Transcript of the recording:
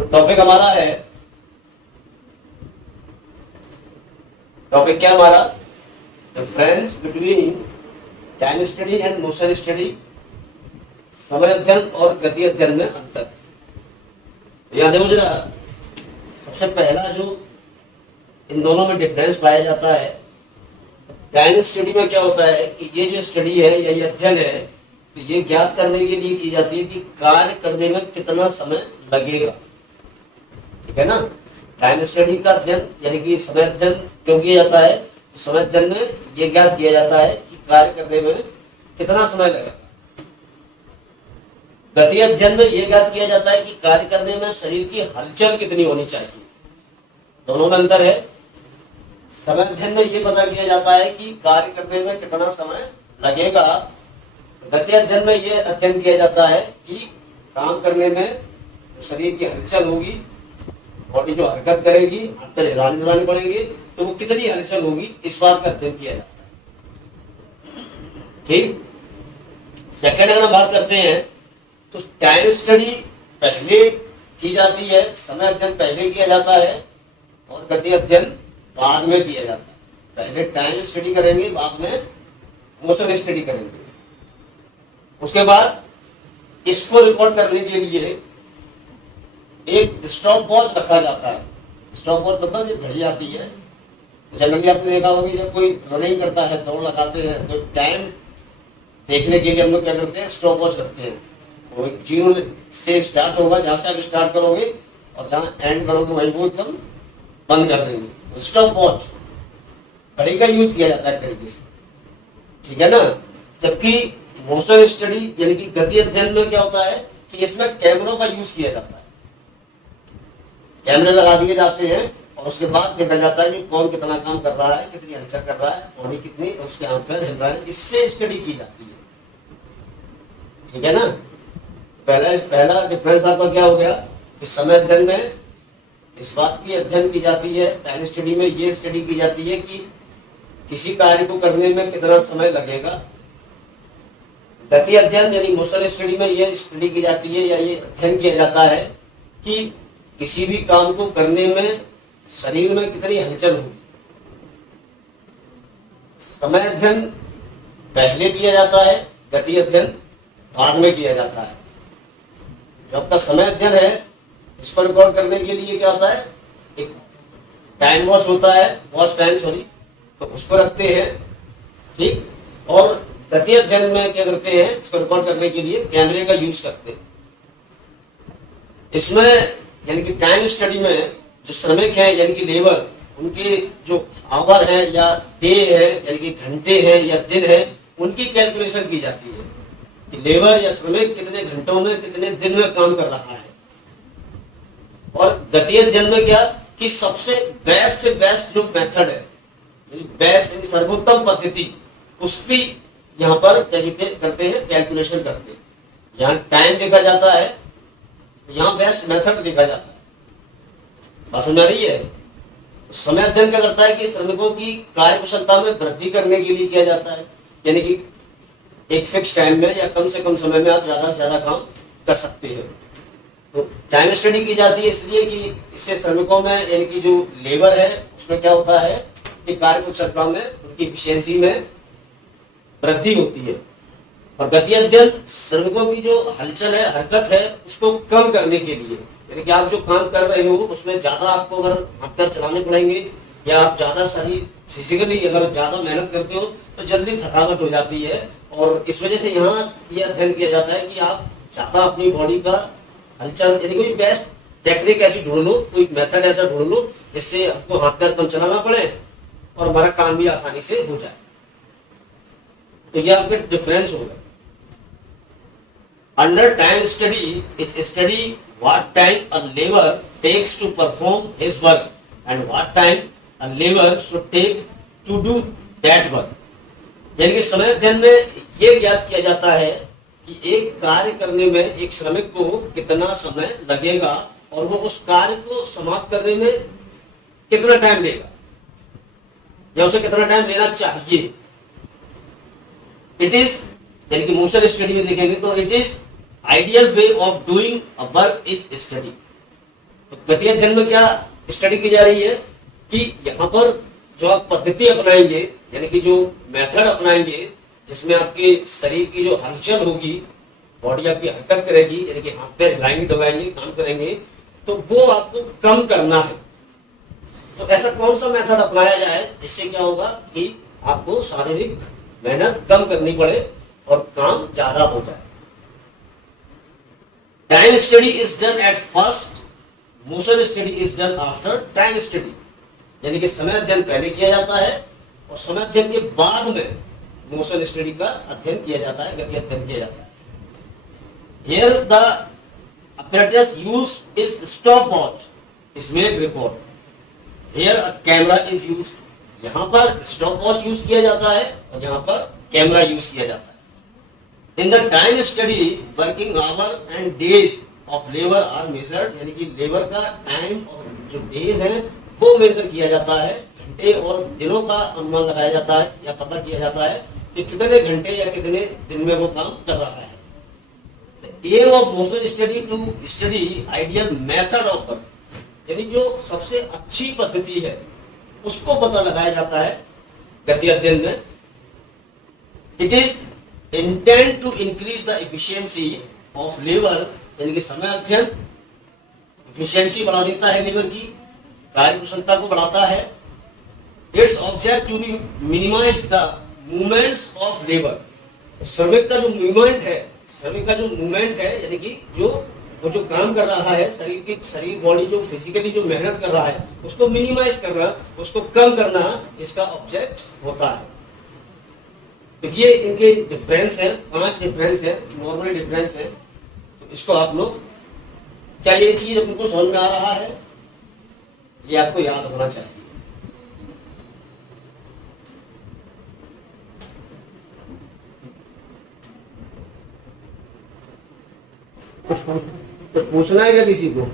तो टॉपिक हमारा है, टॉपिक क्या हमारा, difference between time study and motion study, समय अध्ययन और गति अध्ययन में अंतर। याद है मुझे, सबसे पहला जो इन दोनों में डिफरेंस पाया जाता है, टाइम स्टडी में क्या होता है कि ये जो स्टडी है या ये अध्ययन है, तो ये ज्ञात करने के लिए की जाती है कि कार्य करने में कितना समय लगेगा। ठीक है ना। टाइम स्टडी का अध्ययन यानी कि समय अध्ययन क्यों किया जाता है, समय अध्ययन में ये ज्ञात किया जाता है कि कार्य करने में कितना समय लगेगा। गति अध्ययन में यह ज्ञात किया जाता है कि कार्य करने में शरीर की हलचल कितनी होनी चाहिए। दोनों में अंतर है। समय अध्ययन में यह पता किया जाता है कि कार्य करने में कितना समय लगेगा। गति अध्ययन में यह अध्ययन किया जाता है कि काम करने में शरीर की हलचल होगी, बॉडी जो हरकत करेगी, हाथ पैर हिलाने पड़ेंगे, तो वो कितनी हलचल होगी, इस बात का अध्ययन किया जाता है। ठीक। सेकंड अगर हम बात करते हैं तो टाइम स्टडी पहले की जाती है, समय अध्ययन पहले किया जाता है और गति अध्ययन बाद में किया जाता है। पहले टाइम स्टडी करेंगे, बाद में मोशन स्टडी करेंगे। उसके बाद इसको रिकॉर्ड करने के लिए एक स्टॉप वॉच रखा जाता है। स्टॉप वॉच मतलब जो घड़ी आती है, जनरली आपने देखा होगा कि जब कोई रनिंग करता है, दौड़ लगाते हैं, तो टाइम देखने के लिए हम लोग क्या करते हैं, स्टॉप वॉच रखते हैं। वो 0 से स्टार्ट होगा, जहां से आप स्टार्ट करोगे और जहां एंड करोगे वहीं वो एकदम बंद कर देंगे। स्टॉप वॉच घड़ी का यूज किया जाता है तरीके से। ठीक है ना। जबकि मोशन स्टडी यानी कि गति अध्ययन में क्या होता है कि इसमें कैमरों का यूज किया जाता है। कैमरे लगा दिए जाते हैं और उसके बाद देखा जाता है कि कौन कितना काम कर रहा है, कितनी हलचल कर रहा है, बॉडी कितनी, उसके हाथ पैर हिल रहा है, इससे स्टडी की जाती है। ठीक है ना। पहला डिफरेंस आपका क्या हो गया कि समय अध्ययन में इस बात की अध्ययन की जाती है, टाइम स्टडी में ये स्टडी की जाती है कि किसी कार्य को करने में कितना समय लगेगा। गति अध्ययन यानी मोशन स्टडी में ये स्टडी की जाती है या ये अध्ययन किया जाता है कि किसी भी काम को करने में शरीर में कितनी हलचल होगी। समय अध्ययन पहले किया जाता है, गति अध्ययन बाद में किया जाता है। जो आपका समय अध्ययन है, इसको रिकॉर्ड करने के लिए क्या होता है, एक टाइम वॉच होता है, वॉच टाइम सॉरी, तो उसको रखते हैं। ठीक। और गति अध्ययन में क्या करते हैं, इसको रिकॉर्ड करने के लिए कैमरे का यूज करते हैं। इसमें यानी कि टाइम स्टडी में जो श्रमिक है यानी कि लेबर, उनके जो आवर है या डे है यानी कि घंटे हैं या दिन है, उनकी कैलकुलेशन की जाती है कि लेबर या श्रमिक कितने घंटों में, कितने दिन में काम कर रहा है। और गति अध्ययन में क्या कि सबसे बेस्ट से बेस्ट जो मेथड है, बेस्ट यानी सर्वोत्तम पद्धति, उसकी यहाँ पर करते हैं, कैलकुलेशन करते हैं। यहाँ टाइम देखा जाता है, यहाँ बेस्ट मेथड देखा जाता है। बात समझ आ रही है। तो समय अध्ययन क्या करता है कि श्रमिकों की कार्य कुशलता में वृद्धि करने के लिए किया जाता है, यानी कि एक फिक्स टाइम में या कम से कम समय में आप ज्यादा से ज्यादा काम कर सकते हैं। तो टाइम स्टडी की जाती है इसलिए कि इससे श्रमिकों में यानी कि जो लेबर है उसमें क्या होता है कि कार्य कुशलता में, उनकी एफिशिएंसी में वृद्धि होती है। और गति अध्ययन श्रमिकों की जो हलचल है, हरकत है, उसको कम करने के लिए, यानी कि आप जो काम कर रहे हो उसमें ज्यादा आपको अगर हाथ पैर चलाने पड़ेंगे या आप ज्यादा शरीर फिजिकली अगर ज्यादा मेहनत करते हो तो जल्दी थकावट हो जाती है। और इस वजह से यहाँ यह अध्ययन किया जाता है कि आप ज्यादा अपनी बॉडी का हलचल यानी कोई बेस्ट टेक्निक ऐसी ढूंढ लो, कोई मेथड ऐसा ढूंढ लो जिससे आपको हाथ पैर कम चलाना पड़े और हमारा काम भी आसानी से हो जाए। तो यह आपके डिफरेंस होगा। Under time study is study what time a labour takes to perform his work and what time a labour should take to do that work. यानी कि समय अध्ययन में यह ज्ञात किया जाता है कि एक कार्य करने में एक श्रमिक को कितना समय लगेगा और वो उस कार्य को समाप्त करने में कितना टाइम लेगा या उसे कितना टाइम लेना चाहिए। इट इज यानी कि मोशन स्टडी में देखेंगे तो it is ideal way of doing a work is study. तो गति अध्ययन में क्या स्टडी की जा रही है कि यहाँ पर जो आप पद्धति अपनाएंगे, यानी कि जो मेथड अपनाएंगे, जिसमें आपके शरीर की जो हलचल होगी, बॉडी आपकी हरकत करेगी, यानी कि हाथ पैर हिलाएंगे दबाएंगे काम करेंगे, तो वो आपको कम करना है। तो ऐसा कौन सा मेथड अपनाया जाए जिससे क्या होगा कि आपको शारीरिक मेहनत कम करनी पड़े और काम ज्यादा हो जाए। Time study is done at first, motion study is done after time study. यानी कि समय अध्ययन पहले किया जाता है और समय अध्ययन के बाद में मोशन स्टडी का अध्ययन किया जाता है, गति अध्ययन किया जाता है। Here the apparatus used is stopwatch, is made record. Here a camera is used. यहाँ पर stopwatch यूज किया जाता है और यहाँ पर कैमरा यूज किया जाता है। In the time study, working hour and days of labor are measured. यानी कि लेबर का टाइम और जो डेज है वो मेजर किया जाता है, घंटे और दिनों का अनुमान लगाया जाता है या पता किया जाता है कि कितने घंटे या कितने दिन में वो काम कर रहा है। The aim of motion study to study ideal method of work, यानी जो सबसे अच्छी पद्धति है उसको पता लगाया जाता है गति अध्ययन में। It is intend to increase the efficiency of labor, यानी कि समय अध्ययन efficiency बढ़ा देता है लेबर की, कार्य कुशलता को बढ़ाता है। Its object to minimize the movements of labor, श्रमिक का जो मूवमेंट है, श्रमिक का जो मूवमेंट है यानी कि वो जो काम कर रहा है, शरीर बॉडी जो फिजिकली जो मेहनत कर रहा है उसको मिनिमाइज करना, उसको कम करना इसका ऑब्जेक्ट होता है। तो ये इनके डिफरेंस है, 5 डिफरेंस है, नॉर्मल डिफरेंस है। तो इसको आप लोग, क्या ये चीज आपको समझ में आ रहा है? ये आपको याद होना चाहिए। तो पूछना है क्या किसी को?